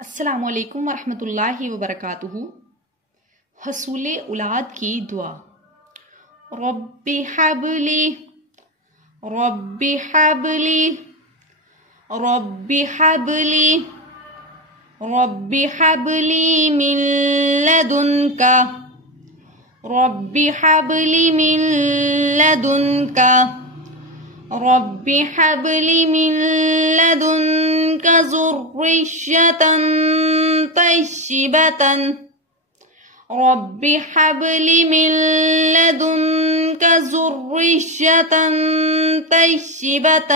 السلام علیکم ورحمۃ اللہ وبرکاتہ۔ حصول اولاد کی دعا۔ رب حبلی رب حبلی رب حبلی رب حبلی من لدنک رب حبلی من لدنک رب حبلی من لدنک ذریة طیبة رب حبلی من لدنک ذریة طیبة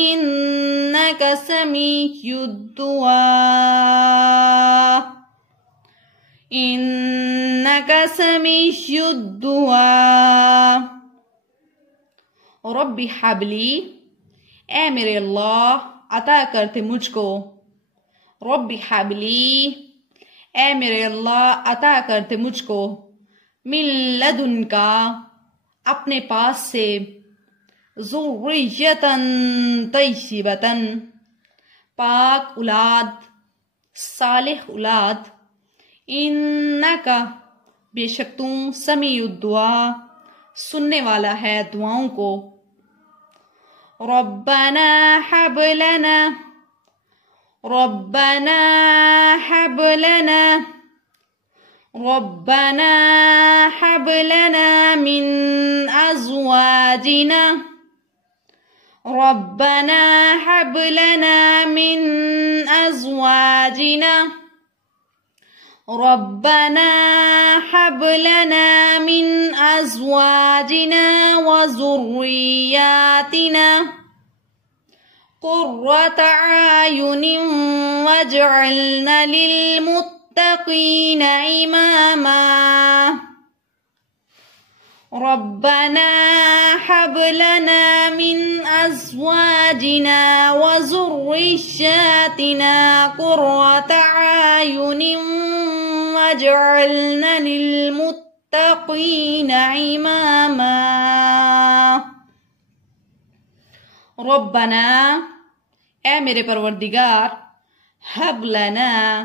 انک سمیع الدعاء انک سمیع الدعاء۔ رب حبلی، اے میرے اللہ عطا کرتے مجھ کو۔ رب حبلی، اے میرے اللہ عطا کرتے مجھ کو۔ من لدنکا، اپنے پاس سے۔ ذریة طیبة، پاک اولاد، صالح اولاد۔ انکا، بے شک تم، سمیع الدعاء، سننے والا ہے دعاؤں کو۔ ربنا حب لنا ربنا حب لنا ربنا حب لنا من ازواجنا ربنا حب لنا من ازواجنا ربنا حب لنا من ازواجنا وذرياتنا قرة اعين واجعلنا للمتقين اماما ربنا هب لنا من ازواجنا وذرياتنا قرة اعين واجعلنا للمتقين اماما۔ ربنا، اے میرے پروردگار، حب لنا،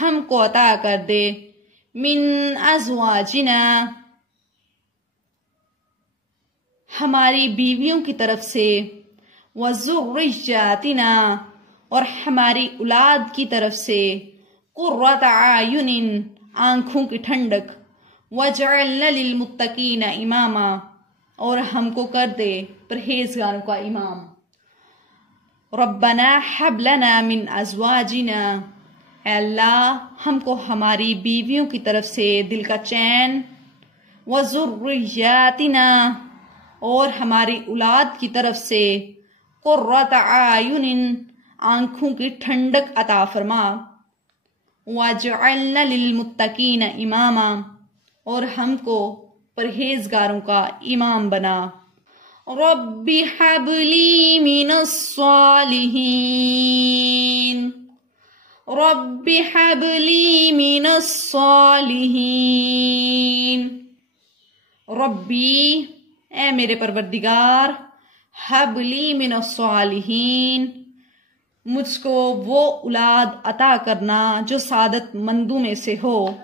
ہم کو عطا کر دے، من ازواجنا، ہماری بیویوں کی طرف سے، وذریاتنا، اور ہماری اولاد کی طرف سے، قرۃ اعین، آنکھوں کی ٹھنڈک، واجعلنا للمتقین اماما، اور ہم کو کر دے پرہیزگاروں کا امام۔ ربنا حب لنا من ازواجنا، اے اللہ ہم کو ہماری بیویوں کی طرف سے دل کا چین، وذریاتنا، اور ہماری اولاد کی طرف سے، قرۃ اعین، آنکھوں کی ٹھنڈک عطا فرما، واجعلنا للمتقین اماما، اور ہم کو پرہیزگاروں کا امام بنا۔ رب حب لی من الصالحین رب حب لی من الصالحین۔ ربی، اے میرے پروردگار، حب لی من الصالحین، مجھ کو وہ اولاد عطا کرنا جو سعادت مندوں میں سے ہو۔